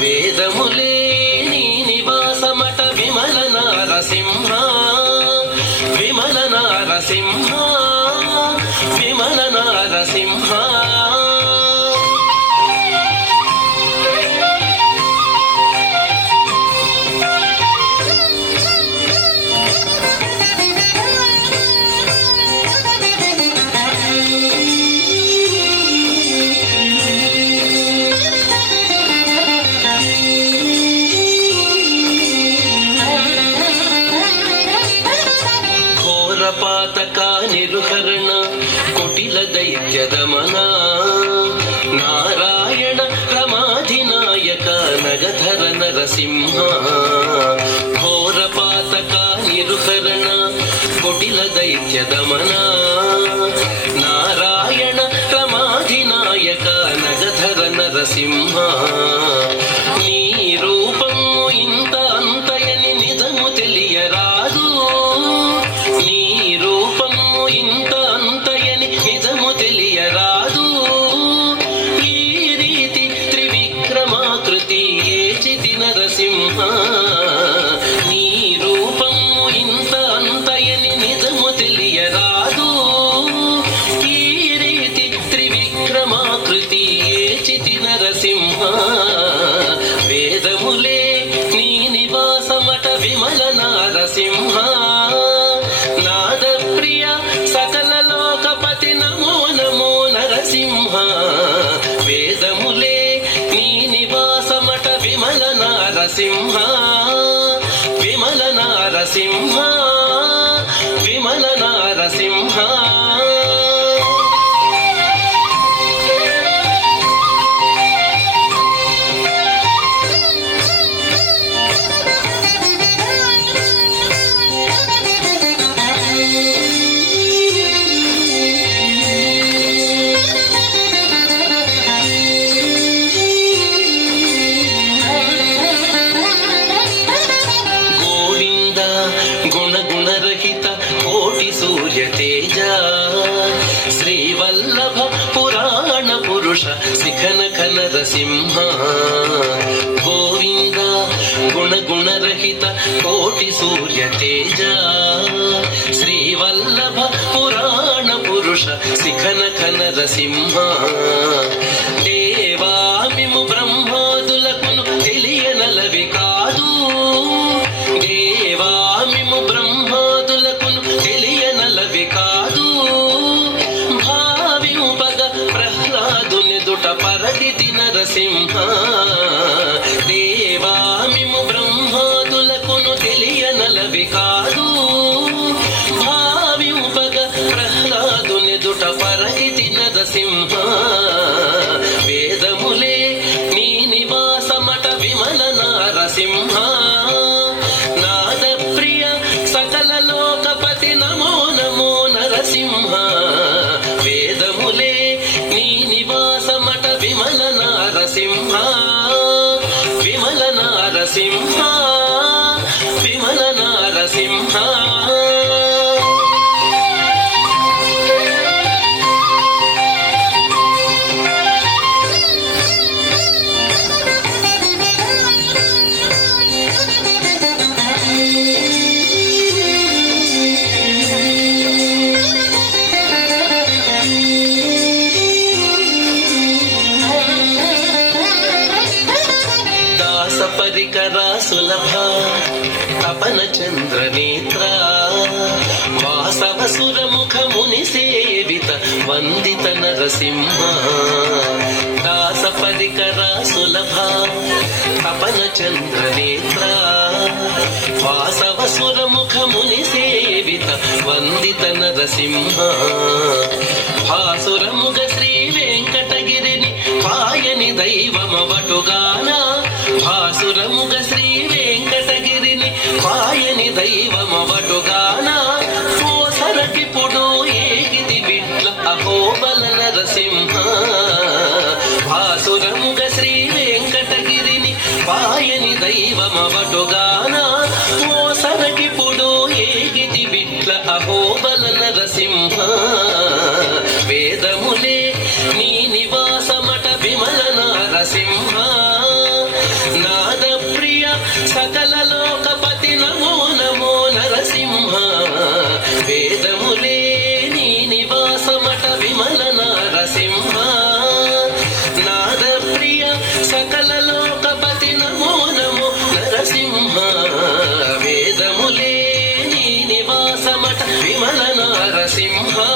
వేదములే నీ నివాసమట విమల నారసింహ విమల నారసింహ విమల నారసింహ పాతక నిరుహరణ కుటిల దైత్య దమన నారాయణ రమాధినాయక నగధర నరసింహ ఘోర పాతక నిరుహరణ కుటిల దైత్య దమన నారాయణ రమాధినాయక నగధర నరసింహ నీ రూపము ఇంత అంతయని నిజము తెలియరాదు నీ రూపము ఇంత అంతయని నిజము తెలియరాదు ఈ రీతి త్రివిక్రమాకృతి ఏచితి నరసింహ నీ రూపము ఇంత అంతయని నిజము తెలియరాదు ఈ రీతి త్రివిక్రమాకృతి ఏచితి నరసింహ వేదములే నీ నివాసమట విమల నారసింహ వేదములే నీ నివాసమట విమల నారసింహ విమల నారసింహ విమల నారసింహ గుణగుణరహిత కోటి సూర్య తేజ శ్రీవల్లభ పురాణ పురుష శిఖనఖ నరసింహ గోవింద గుణగుణరహిత కోటి సూర్య తేజ శ్రీవల్లభ పురాణ పురుష శిఖనఖ నరసింహ దేవామిము బ్రహ్మాదులకును తెలియనలవి కాదు దేవామిము బ్రహ్మాదులకును తెలియనలవి కాదు భావింపగ ప్రహ్లాదునిదుట పరగితి నరసింహ దేవామిము బ్రహ్మాదులకును తెలియనలవి కాదు భావింపగ ప్రహ్లాదునిదుట పరగితి నరసింహ వేదములే నీ నివాసమట విమల నారసింహ లోకపతి నమో నమో నరసింహ వేదములే నీ నివాసమట విమల నారసింహ విమల నారసింహ విమల నారసింహ పరికర సులభ తపన చంద్ర నేత్ర వాసవ సురముఖ ముని సేవిత వందిత నరసింహ దాస పరికర సులభ తపన చంద్ర నేత్ర వాసవ సురముఖ ముని సేవిత వందిత నరసింహ భాసురముగ శ్రీ వెంకటగిరిని పాయని దైవమవటుగాన భాసురముగ శ్రీ వెంకటగిరిని పాయని దైవమవటుగాన పోసరకిప్పుడు ఏగిది బిడ్ల అహోబల నరసింహ భాసురముగ శ్రీ వెంకటగిరిని పాయని దైవమవటుగాన పోసరకిప్పుడు ఏగిది బిడ్ల అహోబల నరసింహ వేదములే నీ నివాసమట విమల నారసింహ నరసింహ